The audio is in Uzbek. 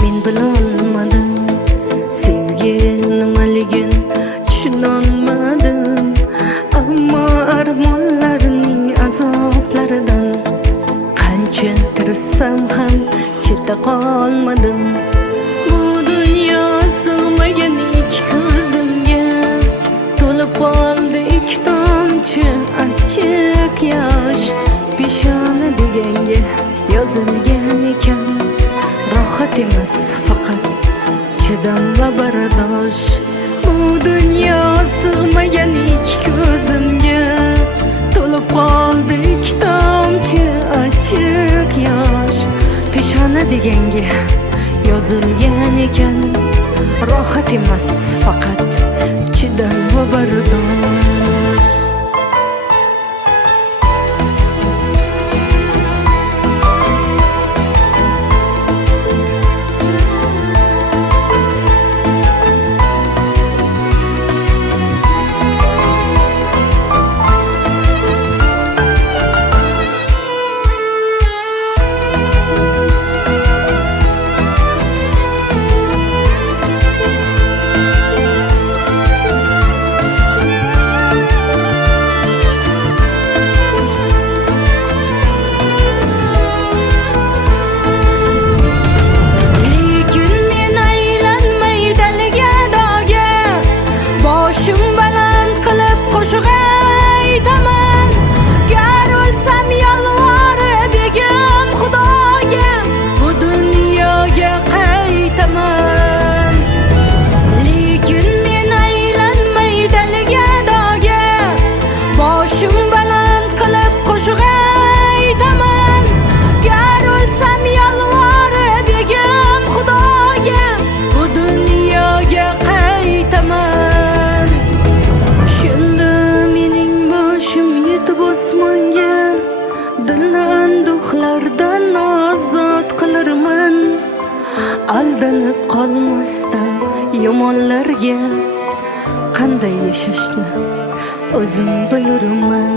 Men bilolmadim sevgi nimaligin tushunolmadim, ammo armonlarning azoblaridan qancha tirissam ham keta qolmadim. Bu dunyo sig'magan ikki ko'zimga to'lib qoldi ikki tomchi achchiq yosh. Peshona deganga yozilgan ekan rohat emas faqat chidam va bardosh. Bu dunyo sig'magan ikki ko'zimga to'lib qoldi ikki tomchi achchiq yosh. Peshona deganga yozilgan ekan rohat emas faqat chidam va bardosh. Anduhlardan ozod qilarman, aldanib qolmasdan yomonlarga qanday yashashni o'zim bilurman.